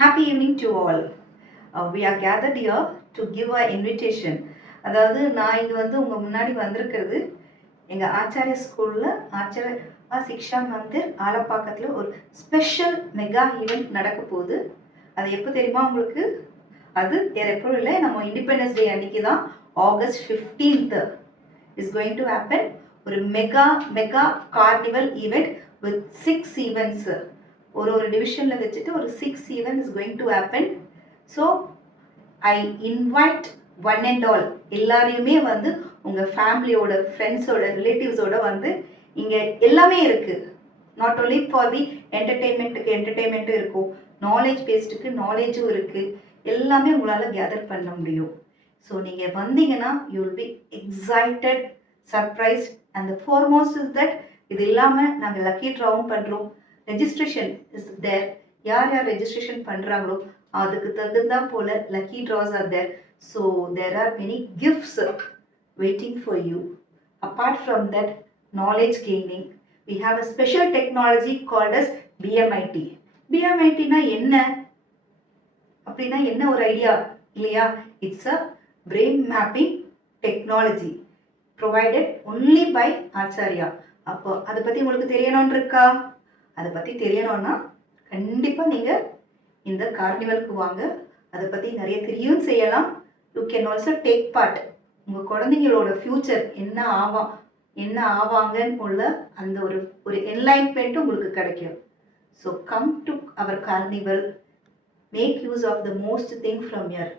Happy evening to all. We are gathered here to give our invitation. அதாவது நான் இங்கே வந்து உங்கள் முன்னாடி வந்திருக்கிறது எங்கள் ஆச்சாரிய ஸ்கூலில் ஆச்சாரிய சிக்ஷா மந்திர் ஆலப்பாக்கத்தில் ஒரு ஸ்பெஷல் மெகா ஈவெண்ட் நடக்க போகுது. அது எப்போ தெரியுமா உங்களுக்கு? அது வேறு எப்போ இல்லை, நம்ம இண்டிபெண்டன்ஸ் டே அன்னைக்கு தான், August 15th is going to happen. ஒரு mega carnival event with 6 events. ஒரு டிவிஷனில் வச்சுட்டு ஒரு 6 event is going to happen. So I invite one and all எல்லாரையுமே வந்து உங்கள் ஃபேமிலியோட, ஃப்ரெண்ட்ஸோட, ரிலேட்டிவ்ஸோட வந்து இங்கே எல்லாமே இருக்குது. நாட் ஓன்லி ஃபார் தி என்டர்டெயின்மெண்ட்டும் இருக்கும், நாலேஜ் பேஸ்டுக்கு நாலேஜும் இருக்குது. எல்லாமே உங்களால் கேதர் பண்ண முடியும். ஸோ நீங்கள் வந்தீங்கன்னா you will be excited, surprised. And the foremost is that இது இல்லாமல் நாங்கள் லக்கி ட்ராவும் பண்ணுறோம். Registration is there. யார் ரெஜிஸ்ட்ரேஷன் பண்ணுறாங்களோ அதுக்கு தகுந்தா போல் lucky draws are there. So there are many gifts waiting for you. Apart from that, knowledge gaining, we have a special technology called as BMIT. BMITனா என்ன அப்படின்னா என்ன ஒரு ஐடியா இல்லையா? It's a brain mapping technology provided only by Acharya. அப்போ அதை பற்றி உங்களுக்கு தெரியணும்னு இருக்கா? அதை பற்றி தெரியணும்னா கண்டிப்பாக நீங்கள் இந்த கார்னிவலுக்கு வாங்க. அதை பற்றி நிறைய தெரியும் செய்யலாம். You can also take part. உங்கள் குழந்தைங்களோட ஃப்யூச்சர் என்ன ஆவாங்கன்னு உள்ள அந்த ஒரு என்லைட்மெண்ட்டும் உங்களுக்கு கிடைக்கும். So come to our carnival, make use of the most thing from year.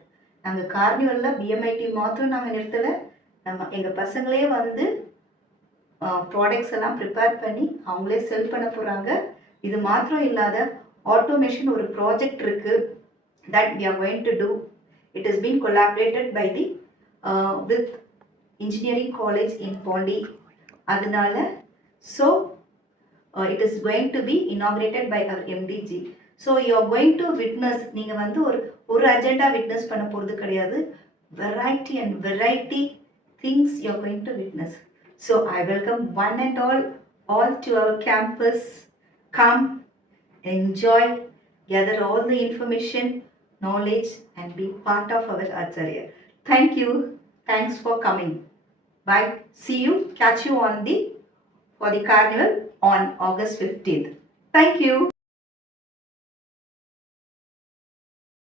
நாங்கள் கார்னிவலில் BMIT மாத்திரம் நாங்கள் நிறுத்தலை, நம்ம எங்கள் பசங்களே வந்து ப்ராடக்ட்ஸ் எல்லாம் ப்ரிப்பேர் பண்ணி அவங்களே செல் பண்ண போகிறாங்க. இது மாத்திரம் இல்லாத ஆட்டோமேஷன் ஒரு ப்ராஜெக்ட் இருக்குது, that we are going to do. It has been collaborated by the with engineering college in Pondi. அதனால it is going to be inaugurated by our MDG. So you are going to witness. நீங்கள் வந்து ஒரு agenda witness பண்ண போகிறது கிடையாது. Variety things you are going to witness. So I welcome one and all to our campus. Come, enjoy, gather all the information, knowledge, and be part of our Acharya. Thank you. Thanks for coming. Bye. See you. Catch you for the carnival on August 15th. Thank you.